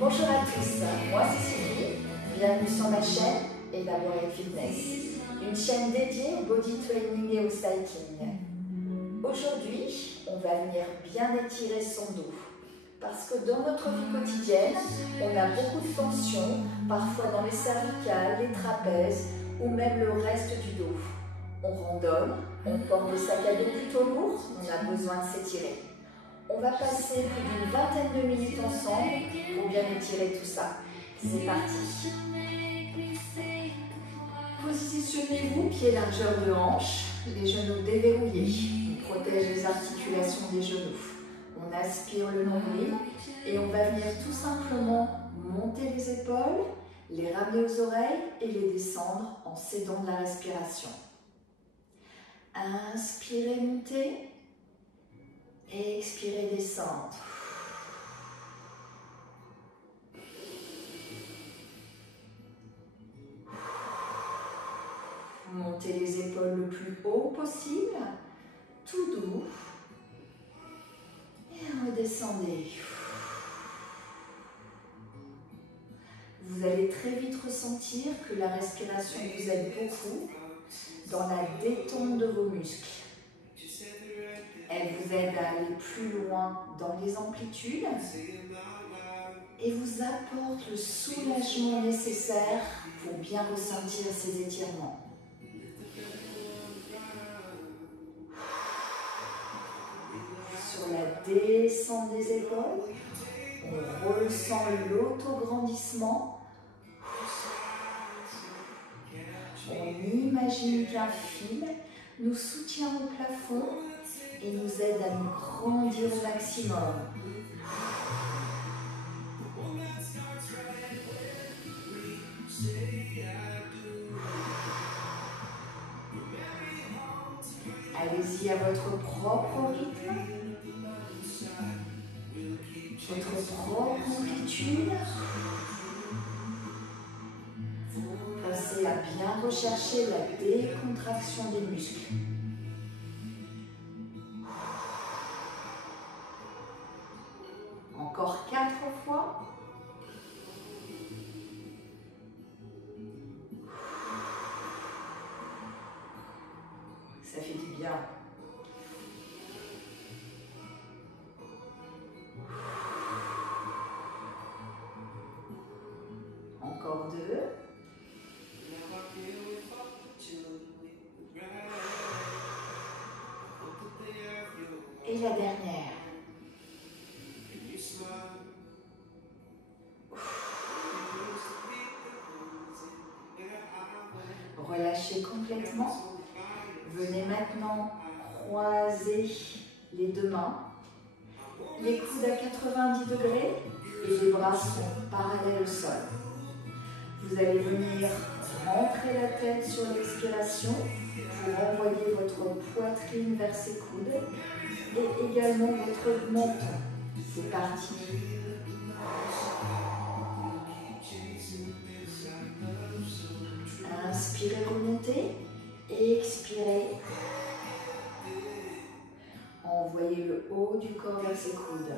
Bonjour à tous, moi c'est Sylvie, bienvenue sur ma chaîne Elaborate Fitness, une chaîne dédiée au body training et au cycling. Aujourd'hui, on va venir bien étirer son dos, parce que dans notre vie quotidienne, on a beaucoup de tensions, parfois dans les cervicales, les trapèzes ou même le reste du dos. On randonne, on porte des sacs à dos plutôt lourds, on a besoin de s'étirer. On va passer plus d'une vingtaine de minutes ensemble pour bien étirer tout ça. C'est parti. Positionnez-vous, pieds largeur de hanche, les genoux déverrouillés. On protège les articulations des genoux. On aspire le nombril et on va venir tout simplement monter les épaules, les ramener aux oreilles et les descendre en s'aidant de la respiration. Inspirez, montez. Expirez, descendre. Montez les épaules le plus haut possible, tout doux. Et redescendez. Vous allez très vite ressentir que la respiration vous aide beaucoup dans la détente de vos muscles. Elle vous aide à aller plus loin dans les amplitudes et vous apporte le soulagement nécessaire pour bien ressentir ces étirements. Sur la descente des épaules, on ressent l'autograndissement. On imagine qu'un fil nous soutient au plafond et nous aide à nous grandir au maximum. Allez-y à votre propre rythme, votre propre amplitude. Pensez à bien rechercher la décontraction des muscles. Encore 4 fois. Ça fait du bien. Encore 2. Et la dernière. Relâchez complètement. Venez maintenant croiser les deux mains, les coudes à 90 degrés et les bras sont parallèles au sol. Vous allez venir rentrer la tête sur l'expiration pour envoyer votre poitrine vers ses coudes et également votre menton. C'est parti. Inspirez, remontez. Expirez. Envoyez le haut du corps vers ses coudes.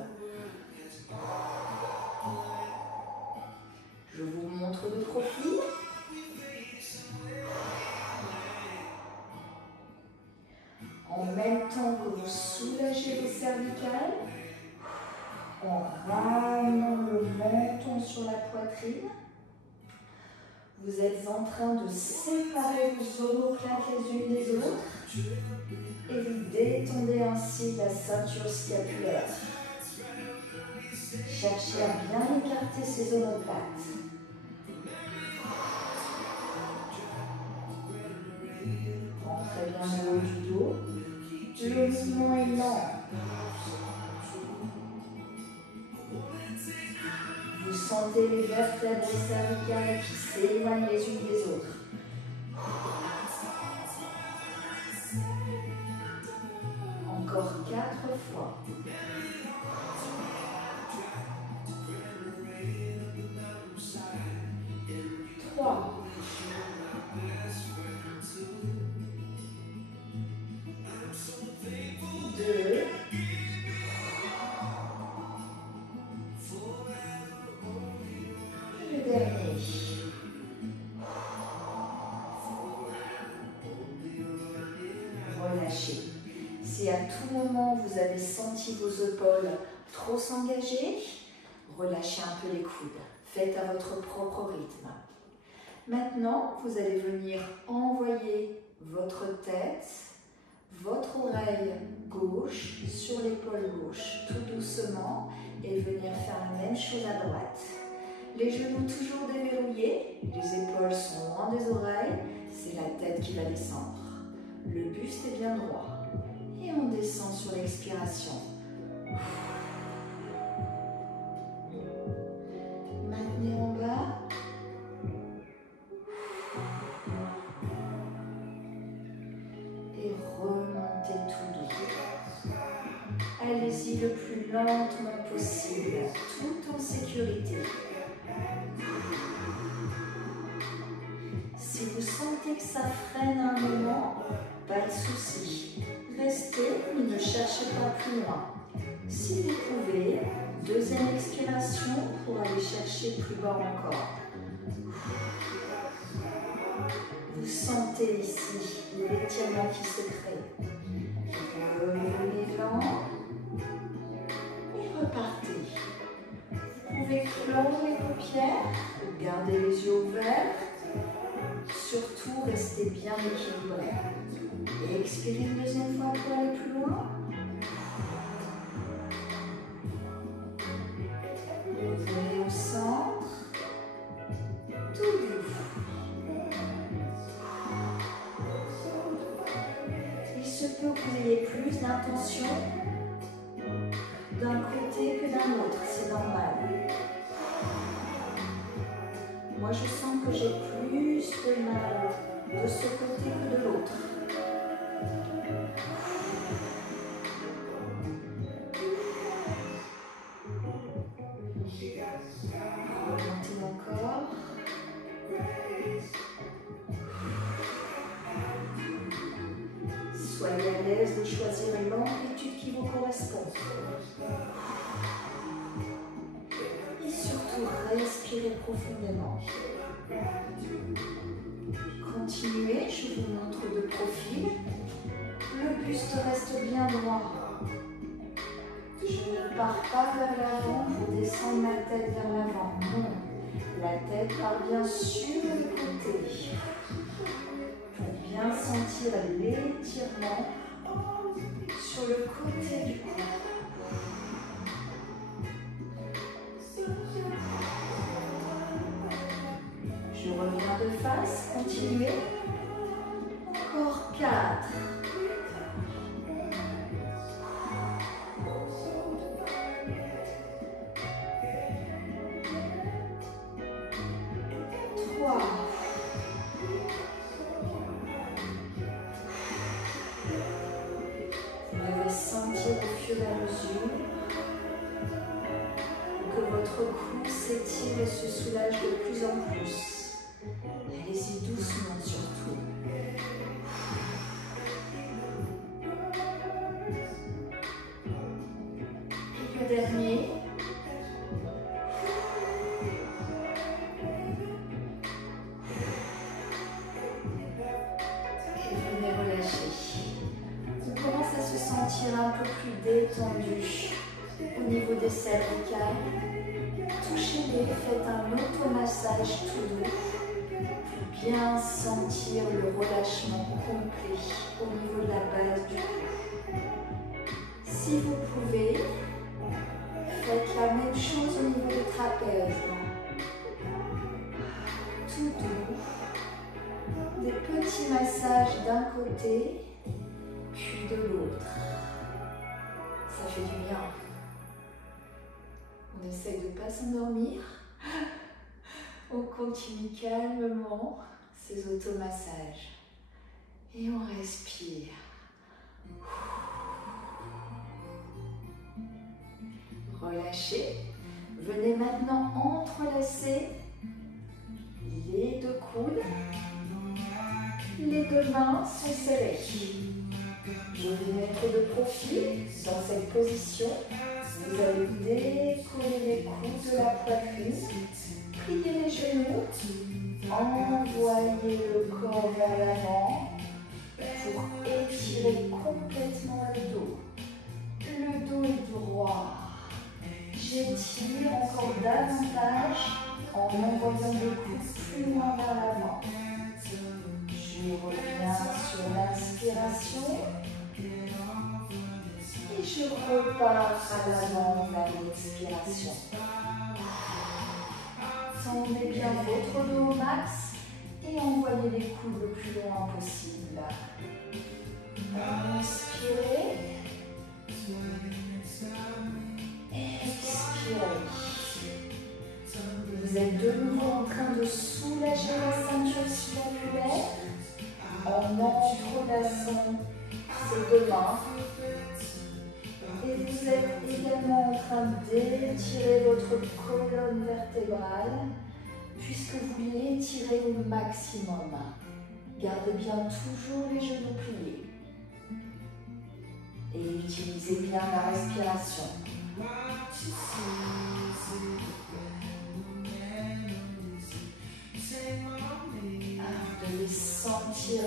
Je vous montre de profil. En même temps que vous soulagez vos cervicales, en ramenant le menton sur la poitrine, vous êtes en train de séparer vos omoplates les unes des autres et vous détendez ainsi la ceinture scapulaire. Cherchez à bien écarter ces omoplates. Rentrez bien le haut du dos. Le mouvement est lent. Vous sentez les vertèbres cervicales qui s'éloignent les unes des autres. Encore 4 fois. 3. 2. tout moment vous avez senti vos épaules trop s'engager, relâchez un peu les coudes. Faites à votre propre rythme. Maintenant, vous allez venir envoyer votre tête, votre oreille gauche sur l'épaule gauche, tout doucement, et venir faire la même chose à droite. Les genoux toujours déverrouillés, les épaules sont loin des oreilles, c'est la tête qui va descendre. Le buste est bien droit. Et on descend sur l'expiration. Maintenez en bas. Et remontez tout doux. Allez-y le plus lentement possible, tout en sécurité. Si vous sentez que ça freine à un moment, pas de souci. Restez, mais ne cherchez pas plus loin. Si vous pouvez, deuxième expiration pour aller chercher plus bas encore. Vous sentez ici l'étirement qui se crée. Revenez lent et repartez. Vous pouvez clore les paupières, gardez les yeux ouverts. Surtout, restez bien équilibré. Et expirez une deuxième fois pour aller plus loin. Revenez au centre. Tout doux. Il se peut que vous ayez plus d'intention d'un côté que d'un autre. C'est normal. Moi, je sens que j'ai plus de mal de ce côté que de l'autre. Remontez encore. Soyez à l'aise de choisir l'amplitude qui vous correspond. Et surtout, respirez profondément. Continuez, je vous montre de profil. Le buste reste bien droit. Je ne pars pas vers l'avant pour descendre ma tête vers l'avant. Non, la tête part bien sur le côté. Pour bien sentir l'étirement sur le côté du cou. Je reviens de face, continuez. Encore 4. 3. Vous devez sentir au fur et à mesure que votre cou s'étire et se soulage de plus en plus. Allez-y doucement surtout. Et le dernier. Et venez relâcher. On commence à se sentir un peu plus détendu au niveau des cervicales. Touchez-les, faites un automassage tout doux. Bien sentir le relâchement complet au niveau de la base du cou. Si vous pouvez, faites la même chose au niveau des trapèzes. Tout doux. Des petits massages d'un côté, puis de l'autre. Ça fait du bien. On essaye de ne pas s'endormir. On continue calmement ces automassages. Et on respire. Relâchez. Venez maintenant entrelacer les deux coudes. Les deux mains sont serrées. Je vais mettre de profil dans cette position. Vous allez décoller les coudes de la poitrine. Pliez les genoux, envoyez le corps vers l'avant pour étirer complètement le dos. j'étire encore davantage en envoyant le coude plus loin vers l'avant. Je reviens sur l'inspiration et je repars à l'avant vers l'expiration. Tendez bien votre dos au max et envoyez les coudes le plus loin possible. Inspirez. Expirez. Vous êtes de nouveau en train de soulager la ceinture scapulaire en entrelaçant ces deux mains. Et vous êtes également en train d'étirer votre colonne vertébrale puisque vous l'étirez au maximum. Gardez bien toujours les genoux pliés. Et utilisez bien la respiration. Vous devez sentir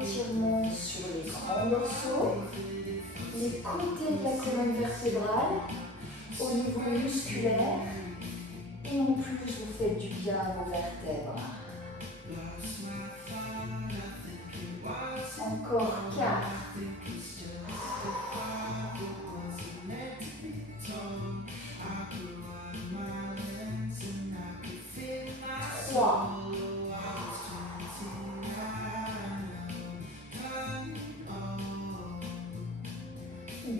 l'étirement sur les grands dorsaux, les côtés de la colonne vertébrale, au niveau musculaire, et en plus vous faites du bien à vos vertèbres. Encore 4. 3. 2.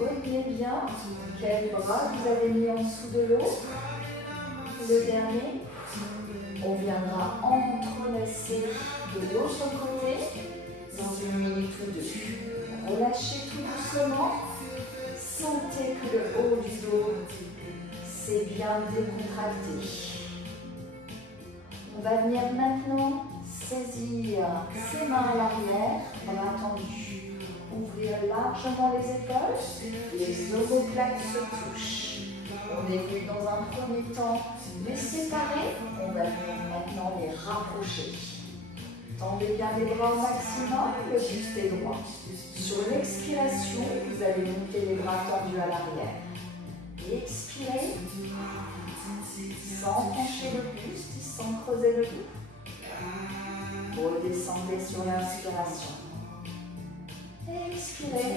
Retenez bien quel bras vous avez mis en dessous de l'autre. Le dernier. On viendra entrelacer de l'autre côté dans une minute ou deux. Relâchez tout doucement. Sentez que le haut du dos s'est bien décontracté. On va venir maintenant saisir ses mains à l'arrière, bras tendus. Ouvrir largement les épaules, les omoplates se touchent. On est venu dans un premier temps les séparer, on va venir maintenant les rapprocher. Tendez bien les bras au maximum, le buste est droit. Sur l'expiration, vous allez monter les bras tendus à l'arrière. Expirez, sans pencher le buste, sans creuser le dos. Redescendez sur l'inspiration. Expirez.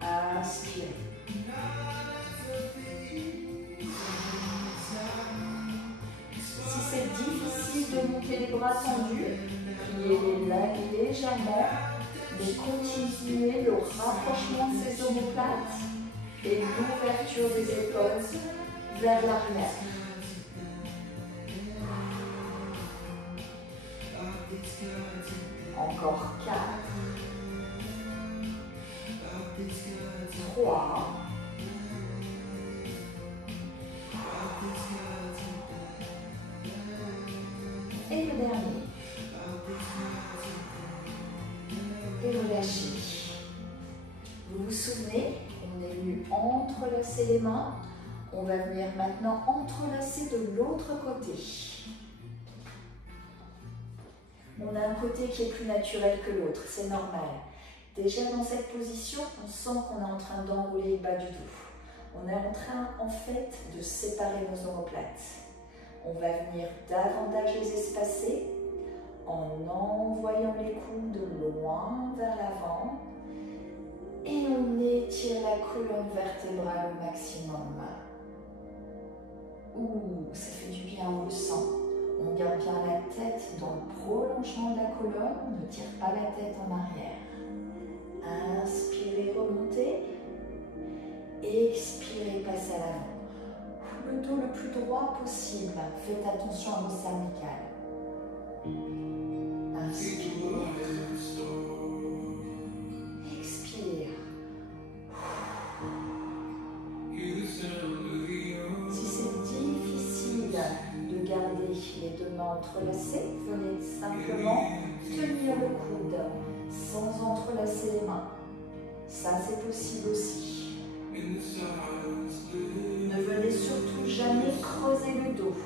Inspirez. Si c'est difficile de monter les bras tendus, pliez-les légèrement, mais continuez le rapprochement de ces omoplates et l'ouverture des épaules vers l'arrière. Encore 4. 3. Et le dernier. Et relâchez. Vous vous souvenez, on est venu entrelacer les mains. On va venir maintenant entrelacer de l'autre côté. On a un côté qui est plus naturel que l'autre, c'est normal. Déjà dans cette position, on sent qu'on est en train d'enrouler le bas du dos. On est en train en fait de séparer nos omoplates. On va venir davantage les espacer en envoyant les coudes loin vers l'avant et on étire la colonne vertébrale au maximum. Ouh, ça fait du bien, on le sent. On garde bien la tête dans le prolongement de la colonne, on ne tire pas la tête en arrière. Inspirez, remontez. Expirez, passez à l'avant. Le dos le plus droit possible. Faites attention à vos cervicales. Inspire. Expire. Si c'est difficile de garder les deux mains entrelacées, venez simplement tenir le coude sans entrelacer les mains. Ça, c'est possible aussi. Ne venez surtout jamais creuser le dos.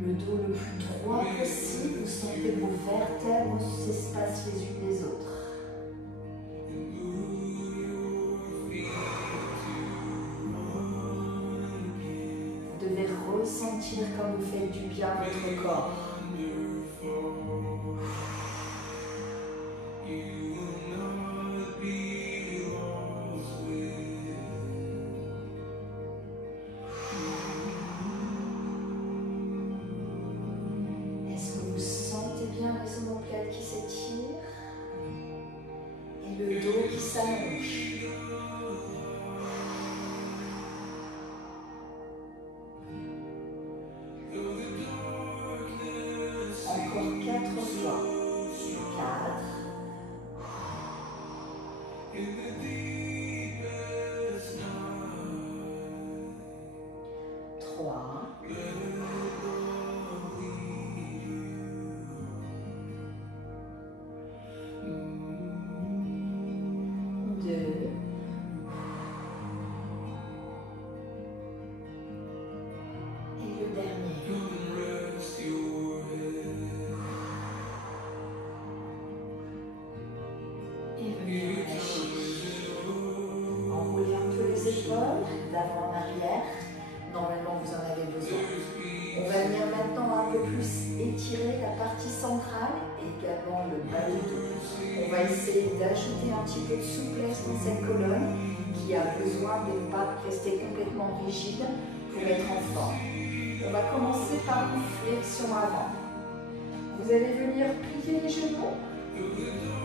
Le dos le plus droit possible, vous sentez vos vertèbres s'espacent les unes des autres. Vous devez ressentir comme vous faites du bien à votre corps. Les omoplates qui s'étirent et le dos qui s'allonge. Encore 4 fois. 4. 3. 2. Et le dernier. Et venez relâcher. Enroulez un peu les épaules, d'avant en arrière. Normalement, vous en avez besoin. On va venir maintenant un peu plus étirer la partie centrale et également le bas du dos. On va essayer d'ajouter un petit peu de souplesse dans cette colonne qui a besoin de ne pas rester complètement rigide pour être en forme. On va commencer par une flexion avant. Vous allez venir plier les genoux,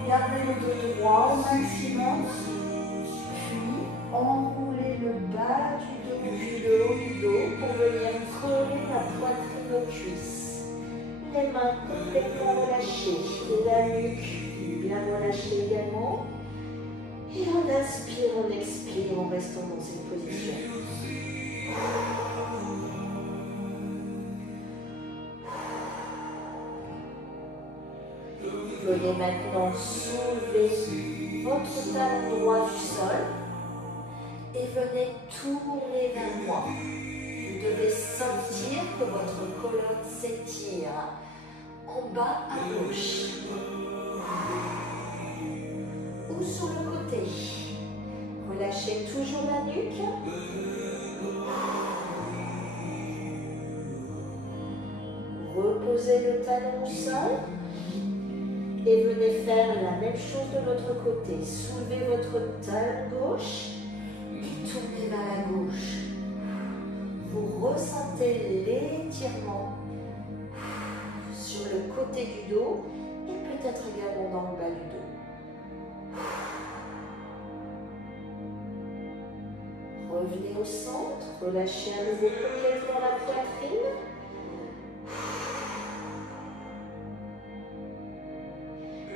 garder le dos droit au maximum, puis enrouler le bas du dos, puis le haut du dos pour venir coller la poitrine aux cuisses. Les mains complètement relâchées, la nuque bien relâchée également. Et on inspire, on expire en restant dans cette position. Venez maintenant soulever votre talon droit du sol et venez tourner vers moi. Vous devez sentir que votre colonne s'étire en bas à gauche ou sur le côté. Relâchez toujours la nuque. Reposez le talon au sol. Et venez faire la même chose de l'autre côté. Soulevez votre talon gauche et tournez vers la gauche. Vous ressentez l'étirement sur le côté du dos et peut-être également dans le bas du dos. Revenez au centre, relâchez à nouveau complètement la poitrine.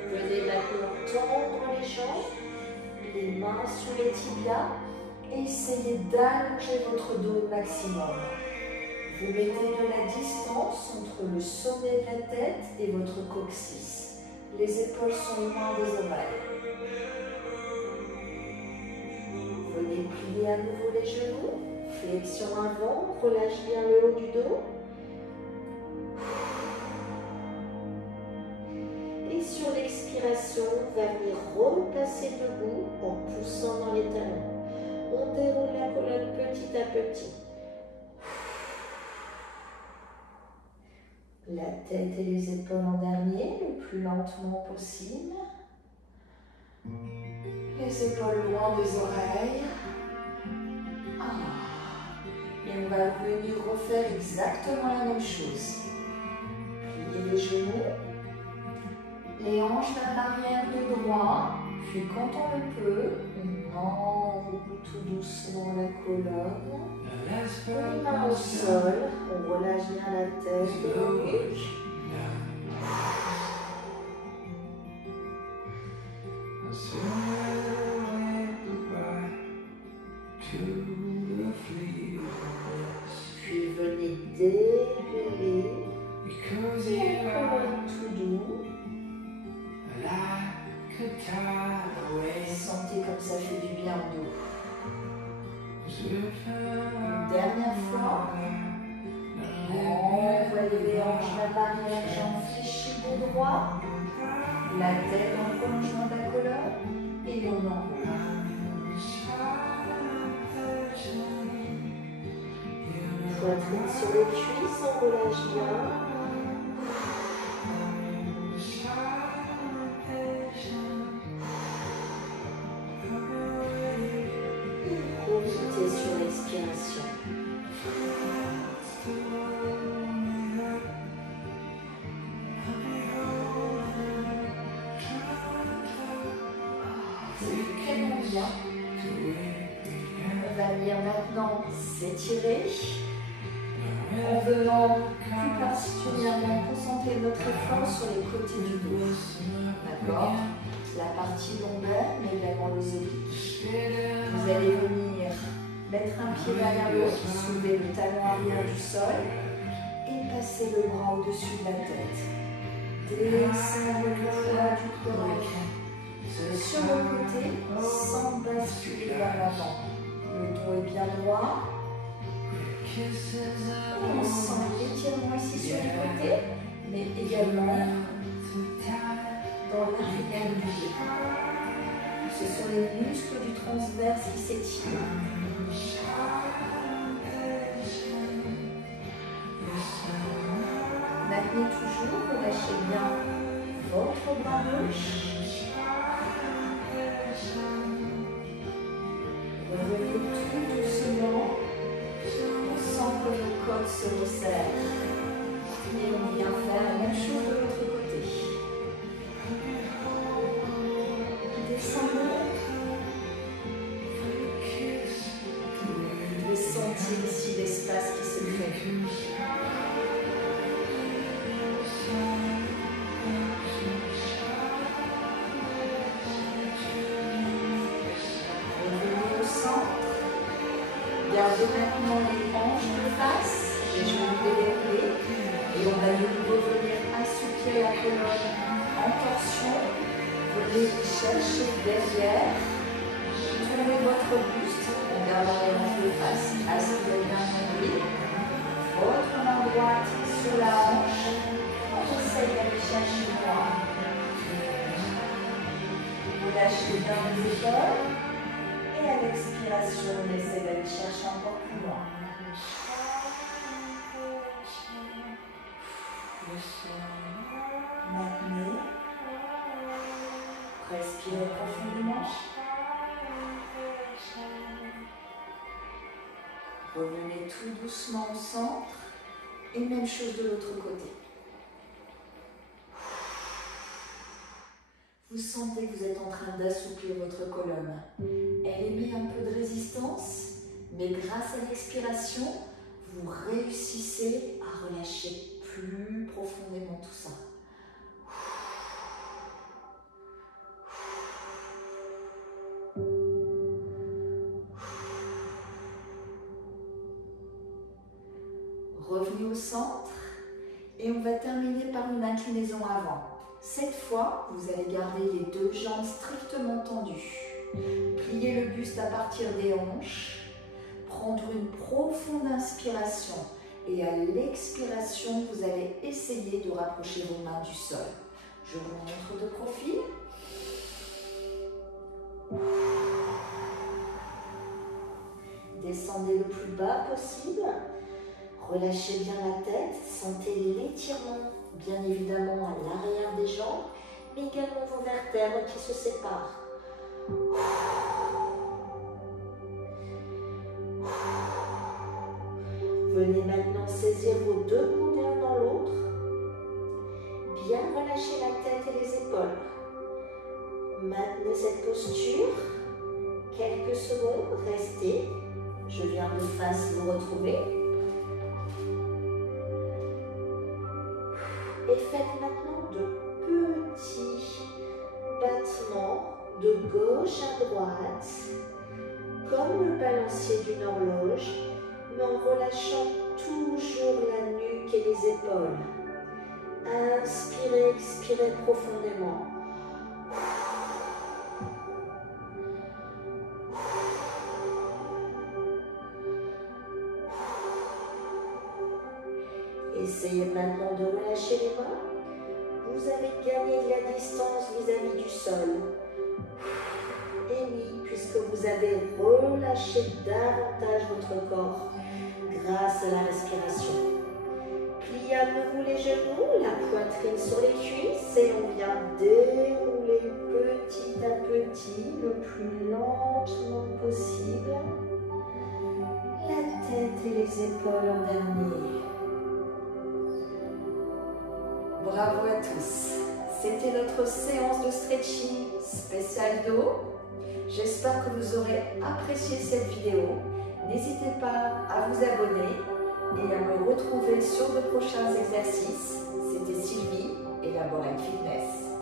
Venez maintenant tendre les jambes, les mains sous les tibias et essayez d'allonger votre dos au maximum. Vous mettez de la distance entre le sommet de la tête et votre coccyx. Les épaules sont loin des oreilles. Venez plier à nouveau les genoux, flexion avant, relâche bien le haut du dos. Et sur l'expiration, on va venir repasser debout en poussant dans les talons. On déroule la colonne petit à petit. La tête et les épaules en dernier, le plus lentement possible. Les épaules loin des oreilles. Et on va venir refaire exactement la même chose. Plier les genoux. Les hanches vers l'arrière de droit, puis quand on le peut, on enroule tout doucement la colonne. Les mains au sol, on relâche bien la tête et la nuque. Puis venez dérouler la colonne tout doux. Sentez comme ça fait du bien au dos. Une dernière fois. Envoyez les hanches vers l'arrière, jambes fléchies, dos droit. La tête en prolongement de la colonne et on enroule. Poitrine sur les cuisses, on relâche bien. Profitez sur l'expiration. C'est tellement bien. On va venir maintenant s'étirer en venant plus particulièrement concentrer notre effort sur les côtés du dos. D'accord? La partie lombaire, mais également les obliques. Vous allez venir mettre un pied derrière l'autre, soulever le talon arrière du sol et passer le bras au-dessus de la tête. Descendre le poids du corps sur le côté sans basculer vers l'avant. Le dos est bien droit. On sent l'étirement ici sur les côtés, mais également dans l'arrière du dos. Ce sont les muscles du transverse qui s'étirent. Maintenez toujours, relâchez bien votre bras gauche. Revenez tout doucement. On sent que le côte se resserre. Et on vient faire la même chose de l'autre côté. Descendez. Vous pouvez sentir ici l'espace qui se crée. Revenez au centre. Gardez maintenant les hanches de face, les genoux développés. Et on va de nouveau venir assouplir la colonne en torsion. Venez chercher derrière. Tournez votre buste en gardant les hanches de face. Aspirez bien nombril. Votre main droite sur la hanche. On essaye d'aller chercher loin. Vous lâchez bien les épaules. Et à l'expiration, on essaie d'aller chercher encore plus loin. Maintenez. Respirez profondément. Revenez tout doucement au centre. Et même chose de l'autre côté. Vous sentez que vous êtes en train d'assouplir votre colonne. Elle émet un peu de résistance, mais grâce à l'expiration, vous réussissez à relâcher plus profondément tout ça. Revenez au centre et on va terminer par une inclinaison avant. Cette fois, vous allez garder les deux jambes strictement tendues. Pliez le buste à partir des hanches. Prendre une profonde inspiration. Et à l'expiration, vous allez essayer de rapprocher vos mains du sol. Je vous montre de profil. Descendez le plus bas possible. Relâchez bien la tête. Sentez l'étirement, bien évidemment, à l'arrière des jambes, mais également vos vertèbres qui se séparent. Venez maintenant saisir vos deux coudes l'un dans l'autre. Bien relâcher la tête et les épaules. Maintenez cette posture. Quelques secondes, restez. Je viens de face vous retrouver. Et faites maintenant de petits battements de gauche à droite, comme le balancier d'une horloge, mais en relâchant toujours la nuque et les épaules. Inspirez, expirez profondément. Essayez maintenant de relâcher les mains. Vous avez gagné de la distance vis-à-vis du sol. Et oui, puisque vous avez relâché davantage votre corps grâce à la respiration. Pliez à nouveau les genoux, la poitrine sur les cuisses et on vient dérouler petit à petit, le plus lentement possible. La tête et les épaules en dernier. Bravo à tous. C'était notre séance de stretching spécial dos. J'espère que vous aurez apprécié cette vidéo. N'hésitez pas à vous abonner et à me retrouver sur de prochains exercices. C'était Sylvie et la Borel Fitness.